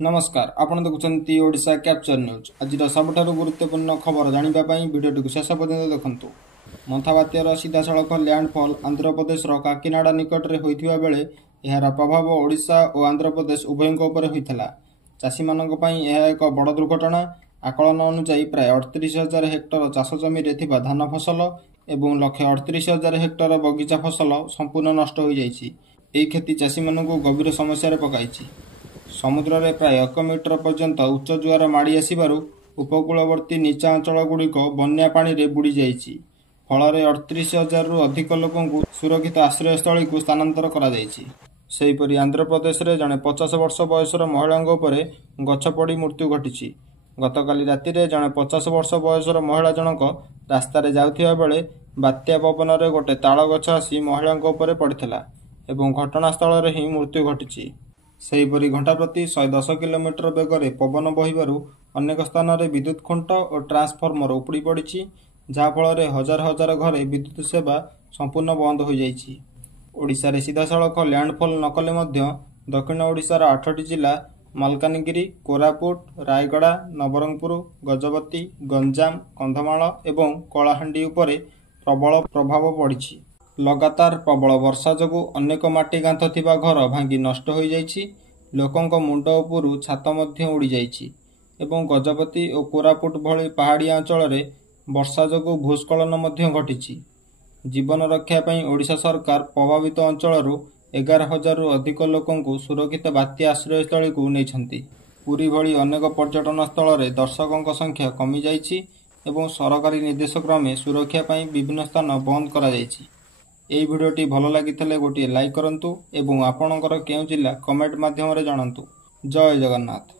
नमस्कार आपण देखुचंती Odisha capture news आज सबुठारु गुरुत्वपूर्ण खबर जानिबा पई वीडियो को शेष पर्यंत देखंतु। मंथा बात्यार सीधा सड़क लैंडफॉल आंध्र प्रदेश काकीनाडा निकट में होइथिबा बेले एहार प्रभाव ओडिशा और आंध्र प्रदेश उभयଙ୍କ उपरे होइथला। चाषी मानक पई यह एक बड़ दुर्घटना। आकलन अनुसार प्राय 38,000 हेक्टर चाष जमी रे थिबा धान फसल एवं 138,000 हेक्टर बगीचा फसल संपूर्ण नष्ट हो जाइछि। एही क्षति चाषी मानक गभीर समस्या रे पकाइछि। समुद्र रे प्राय 1 मीटर पर्यंत उच्च जुआर माड़ी आसिबारु उपकूलवर्ती नीचा अंचल गुड़िक बन्या पानी रे बुड़ी जाइछि। फल 38,000 रु अधिक लोकंकु सुरक्षित आश्रयस्थली को स्थानांतर करा जाइछि। सेहीपरि आंध्र प्रदेश रे जने 50 वर्ष बयसर महिलांक उपरे गछ पड़ी मृत्यु घटिछि। गतकाली राति रे जने 50 वर्ष बयसर महिला जनक रास्ता रे जाउथिबा बेले बात्या पवन रे गोटे ताଳ गछ आसी महिलांक उपरे पड़िथिला एवं घटनास्थल रे ही मृत्यु घटिछि। सेहीपरि घंटा प्रति 110 किलोमीटर बेगर पवन बहिबारु अनेक स्थान में विद्युत खुंट और ट्रांसफॉर्मर उपड़ी पड़ी जहाँ फल हजार हजार घरे विद्युत सेवा संपूर्ण बंद हो जाइछि। ओडिशा रे सीधा सड़क लैंडफॉल न कले मध्य दक्षिण ओडिशार 8टी जिला मालकानगिरी, कोरापुट, रायगड़ा, नवरंगपुर, गजपति, गंजाम, कंधमाल एवं कलाहांडी उपरे प्रबल प्रभाव पड़ी। लगातार प्रबल वर्षा जोगु अनेक माटी गांथ थिबा घर भांगी नष्ट हो जाइछि। लोकंक मुंड उपरु छात मध्य उड़ी जाइछि एवं गजपति और कोरापुट भली पहाड़िया अंचल रे वर्षा जोगु भूस्खलन मध्य घटिछि। जीवन रक्षा पई ओडिशा सरकार प्रभावित अंचल 11,000 रु अधिक लोकंकु सुरक्षित बात्या आश्रयस्थली को नेइछंती। पुरी भली अनेक पर्यटन स्थल रे दर्शकों संख्या कमी जाइछि एवं सरकारी निर्देश क्रमे सुरक्षा पई विभिन्न स्थान बंद करा जाइछि। এই ভিডিওটি ভালো লাগিলে গোটিয়ে লাইক করন্তু এবং আপনার কেউ জিলা কমেন্ট মাধ্যমে জানান্তু। জয় জগন্নাथ।